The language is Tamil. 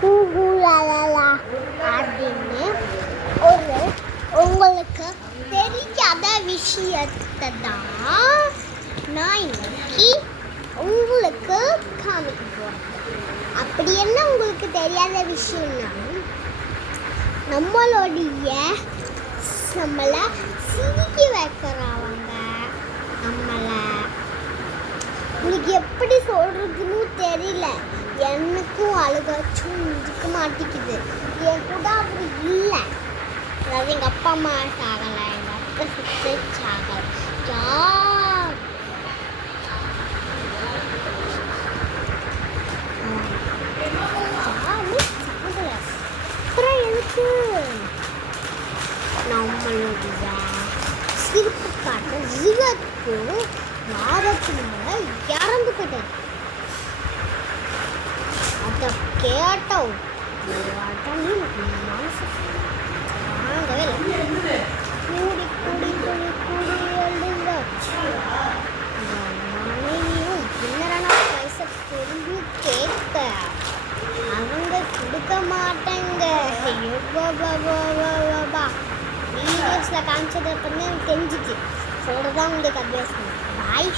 கூகுளா அப்படின்னு ஒரு உங்களுக்கு தெரியாத விஷயத்தை தான் நான் இன்னைக்கு உங்களுக்கு காமிக்க போகிறேன். அப்படி என்ன உங்களுக்கு தெரியாத விஷயம்னா, நம்மளை சிரிக்க வைக்கிறவங்க உங்களுக்கு எப்படி சொல்றதுன்னு தெரியல. எனக்கும் அழுகாச்சும் இருக்க மாட்டேங்குது. என் கூட அப்படி இல்லை. அதாவது எங்கள் அப்பா அம்மா சாகலை, எங்கள் அப்பா சிஸ்டர் சாகலை, யார் சாகலை. அப்புறம் எனக்கு நம்மளுடைய சிரிப்பு காட்டுற ஜீவத்துக்கு வாரத்தினால இறந்து போயிட்டது. அதை கேட்ட ஒரு வாட்டம் மனசு வாங்கவே இல்லை. கூடி கூடி கூடி கூடி எழுந்தாச்சு. மனைவியும் பின்னரான பைசா திரும்பி கேட்க அவங்க கொடுக்க மாட்டாங்க. வீடியோஸில் காமிச்சதை பண்ணி எனக்கு தெரிஞ்சிச்சு. சொல்கிறதான் உங்களுக்கு அபியாசம். பாய்.